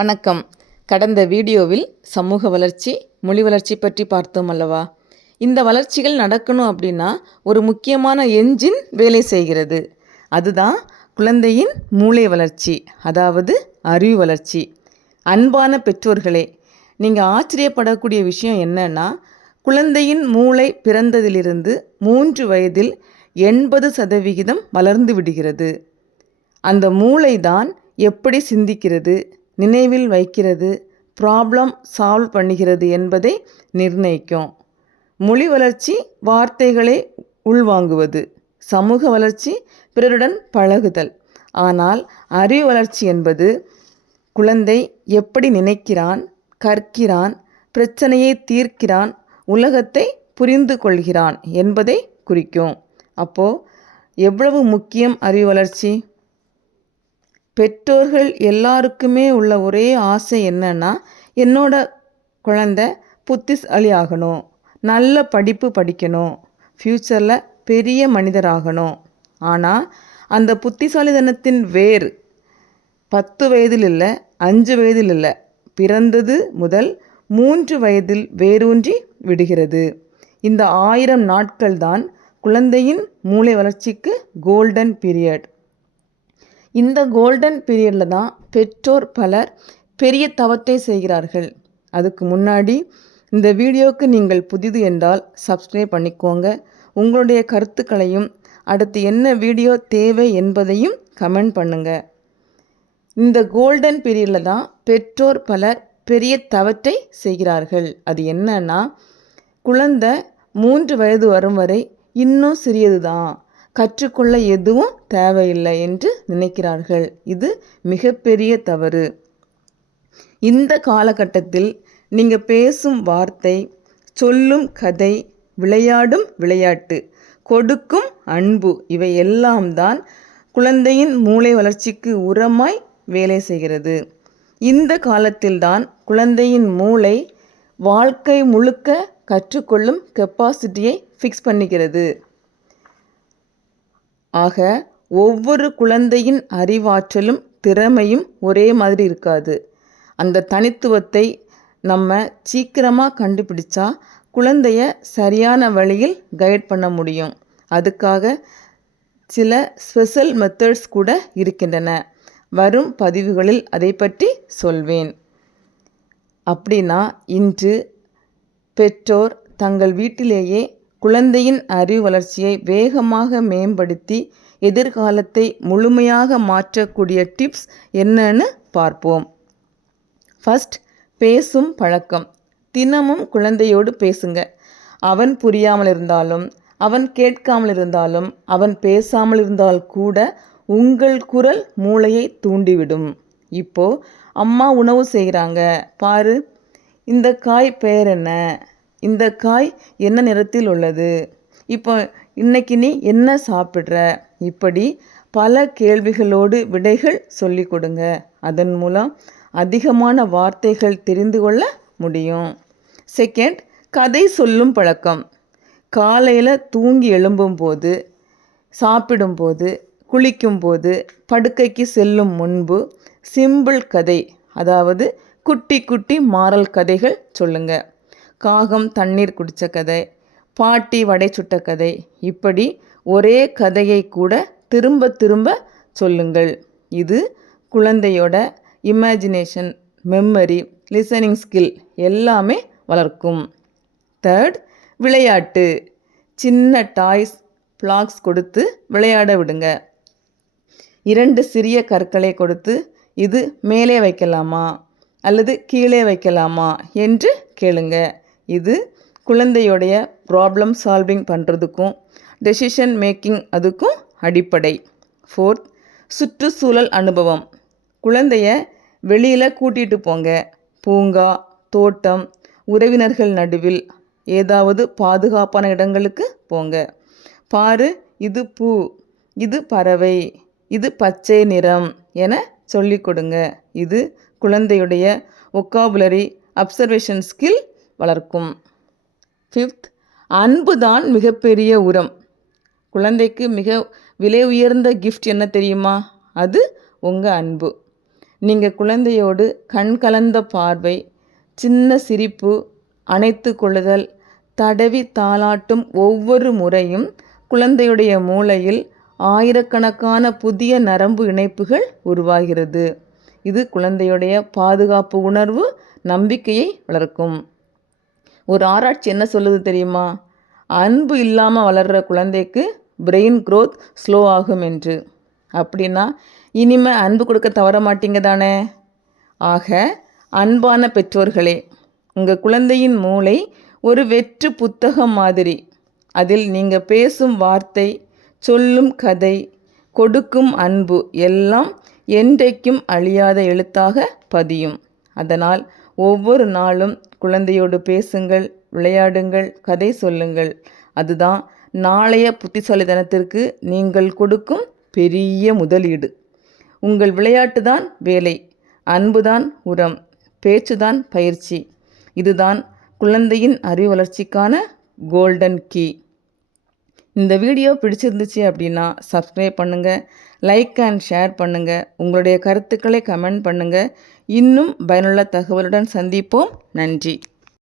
வணக்கம். கடந்த வீடியோவில் சமூக வளர்ச்சி மொழி வளர்ச்சி பற்றி பார்த்தோம் அல்லவா? இந்த வளர்ச்சிகள் நடக்கணும் அப்படின்னா ஒரு முக்கியமான என்ஜின் வேலை செய்கிறது. அதுதான் குழந்தையின் மூளை வளர்ச்சி அதாவது அறிவு வளர்ச்சி. அன்பான பெற்றோர்களே நீங்கள் ஆச்சரியப்படக்கூடிய விஷயம் என்னன்னா குழந்தையின் மூளை பிறந்ததிலிருந்து மூன்று வயதில் எண்பது சதவிகிதம் வளர்ந்து விடுகிறது. அந்த மூளை தான் எப்படி சிந்திக்கிறது? நினைவில் வைக்கிறது ப்ராப்ளம் சால்வ் பண்ணுகிறது என்பதை நிர்ணயிக்கும். மொழி வளர்ச்சி வார்த்தைகளை உள்வாங்குவது சமூக வளர்ச்சி பிறருடன் பழகுதல். ஆனால் அறிவு வளர்ச்சி என்பது குழந்தை எப்படி நினைக்கிறான் கற்கிறான் பிரச்சனையை தீர்க்கிறான் உலகத்தை புரிந்து கொள்கிறான் என்பதை குறிக்கும். அப்போ எவ்வளவு முக்கியம் அறிவு வளர்ச்சி? பெற்றோர்கள் எல்லாருக்குமே உள்ள ஒரே ஆசை என்னன்னா என்னோட குழந்தை புத்திசாலி ஆகணும். நல்ல படிப்பு படிக்கணும். ஃப்யூச்சரில் பெரிய மனிதராகணும். ஆனால் அந்த புத்திசாலிதனத்தின் வேர் பத்து வயதில் இல்லை அஞ்சு வயதில் இல்லை. பிறந்தது முதல் மூன்று வயதில் வேரூன்றி விடுகிறது. இந்த ஆயிரம் நாட்கள் தான் குழந்தையின் மூளை வளர்ச்சிக்கு கோல்டன் பீரியட் இந்த கோல்டன் பீரியடில் தான் பெற்றோர் பலர் பெரிய தவத்தை செய்கிறார்கள். அதுக்கு முன்னாடி இந்த வீடியோவுக்கு நீங்கள் புதிது என்றால் சப்ஸ்கிரைப் பண்ணிக்கோங்க. உங்களுடைய கருத்துக்களையும் அடுத்து என்ன வீடியோ தேவை என்பதையும் கமெண்ட் பண்ணுங்கள் இந்த கோல்டன் பீரியடில் தான் பெற்றோர் பலர் பெரிய தவற்றை செய்கிறார்கள். அது என்னன்னா குழந்தை மூன்று வயது வரும் வரை இன்னும் சிறியது தான் கற்றுக்கொள்ள எதுவும் தேவையில்லை என்று நினைக்கிறார்கள். இது மிகப்பெரிய தவறு. இந்த காலகட்டத்தில் நீங்கள் பேசும் வார்த்தை சொல்லும் கதை விளையாடும் விளையாட்டு கொடுக்கும் அன்பு இவை எல்லாம் தான் குழந்தையின் மூளை வளர்ச்சிக்கு உரமாய் வேலை செய்கிறது. இந்த காலத்தில்தான் குழந்தையின் மூளை வாழ்க்கை முழுக்க கற்றுக்கொள்ளும் கெப்பாசிட்டியை ஃபிக்ஸ் பண்ணிக்கிறது. ஆக ஒவ்வொரு குழந்தையின் அறிவாற்றலும் திறமையும் ஒரே மாதிரி இருக்காது. அந்த தனித்துவத்தை நம்ம சீக்கிரமாக கண்டுபிடிச்சா குழந்தைய சரியான வழியில் கைட் பண்ண முடியும். அதுக்காக சில ஸ்பெஷல் மெத்தட்ஸ் கூட இருக்கின்றன. வரும் பதிவுகளில் அதை பற்றி சொல்வேன். அப்படின்னா இன்று பெற்றோர் தங்கள் வீட்டிலேயே குழந்தையின் அறிவு வளர்ச்சியை வேகமாக மேம்படுத்தி எதிர்காலத்தை முழுமையாக மாற்றக்கூடிய டிப்ஸ் என்னன்னு பார்ப்போம். ஃபஸ்ட் பேசும் பழக்கம். தினமும் குழந்தையோடு பேசுங்க. அவன் புரியாமல் இருந்தாலும் அவன் கேட்காமல் இருந்தாலும் அவன் பேசாமல் இருந்தால் கூட உங்கள் குரல் மூளையை தூண்டிவிடும். இப்போ அம்மா உணவு செய்கிறாங்க பாரு இந்த காய் பெயர் என்ன? இந்த காய் என்ன நிறத்தில் உள்ளது? இப்போ இன்னைக்கு நீ என்ன சாப்பிட்ற? இப்படி பல கேள்விகளோடு விடைகள் சொல்லி கொடுங்க. அதன் மூலம் அதிகமான வார்த்தைகள் தெரிந்து கொள்ள முடியும். செகண்ட் கதை சொல்லும் பழக்கம். காலையில் தூங்கி எழும்பும்போது சாப்பிடும்போது குளிக்கும்போது படுக்கைக்கு செல்லும் முன்பு சிம்பிள் கதை அதாவது குட்டி குட்டி மாறல் கதைகள் சொல்லுங்கள் காகம் தண்ணீர் குடித்த கதை பாட்டி வடை சுட்ட கதை இப்படி ஒரே கதையை கூட திரும்ப திரும்ப சொல்லுங்கள். இது குழந்தையோட இமேஜினேஷன் மெமரி லிசனிங் ஸ்கில் எல்லாமே வளர்க்கும். தேர்ட் விளையாட்டு. சின்ன டாய்ஸ் பிளாக்ஸ் கொடுத்து விளையாட விடுங்க. இரண்டு சிறிய கற்களை கொடுத்து இது மேலே வைக்கலாமா அல்லது கீழே வைக்கலாமா என்று கேளுங்க. இது குழந்தையோடைய ப்ராப்ளம் சால்விங் பண்ணுறதுக்கும் டெசிஷன் மேக்கிங் அதுக்கும் அடிப்படை. ஃபோர்த் சுற்றுச்சூழல் அனுபவம். குழந்தைய வெளியில் கூட்டிகிட்டு போங்க. பூங்கா தோட்டம் உறவினர்கள் நடுவில் ஏதாவது பாதுகாப்பான இடங்களுக்கு போங்க. பாரு இது பூ இது பறவை இது பச்சை நிறம் என சொல்லிக் கொடுங்க. இது குழந்தையுடைய ஒக்காபுலரி அப்சர்வேஷன் ஸ்கில் வளர்க்கும். ஃபிஃப்த் அன்பு தான் மிகப்பெரிய உரம். குழந்தைக்கு மிக விலை உயர்ந்த கிஃப்ட் என்ன தெரியுமா? அது உங்கள் அன்பு. நீங்கள் குழந்தையோடு கண் கலந்த பார்வை சின்ன சிரிப்பு அணைத்து கொள்ளுதல் தடவி தாளாட்டும் ஒவ்வொரு முறையும் குழந்தையுடைய மூளையில் ஆயிரக்கணக்கான புதிய நரம்பு இணைப்புகள் உருவாகிறது. இது குழந்தையுடைய பாதுகாப்பு உணர்வு நம்பிக்கையை வளர்க்கும். ஒரு ஆராய்ச்சி என்ன சொல்லுது தெரியுமா? அன்பு இல்லாமல் வளர்கிற குழந்தைக்கு பிரெயின் க்ரோத் ஸ்லோ ஆகும் என்று. அப்படின்னா இனிமேல் அன்பு கொடுக்க தவற மாட்டீங்க தானே? ஆக அன்பான பெற்றோர்களே உங்கள் குழந்தையின் மூளை ஒரு வெற்று புத்தகம் மாதிரி. அதில் நீங்கள் பேசும் வார்த்தை சொல்லும் கதை கொடுக்கும் அன்பு எல்லாம் என்றைக்கும் அழியாத எழுத்தாக பதியும். அதனால் ஒவ்வொரு நாளும் குழந்தையோடு பேசுங்கள் விளையாடுங்கள் கதை சொல்லுங்கள். அதுதான் நாளைய புத்திசாலித்தனத்திற்கு நீங்கள் கொடுக்கும் பெரிய முதலீடு. உங்கள் விளையாட்டு தான் வேலை அன்புதான் உரம் பேச்சுதான் பயிற்சி. இதுதான் குழந்தையின் அறிவு வளர்ச்சிக்கான கோல்டன் கீ இந்த வீடியோ பிடிச்சிருந்துச்சு அப்படின்னா சப்ஸ்கிரைப் பண்ணுங்கள் லைக் அண்ட் ஷேர் பண்ணுங்கள் உங்களுடைய கருத்துக்களை கமெண்ட் பண்ணுங்கள் இன்னும் பயனுள்ள தகவலுடன் சந்திப்போம். நன்றி.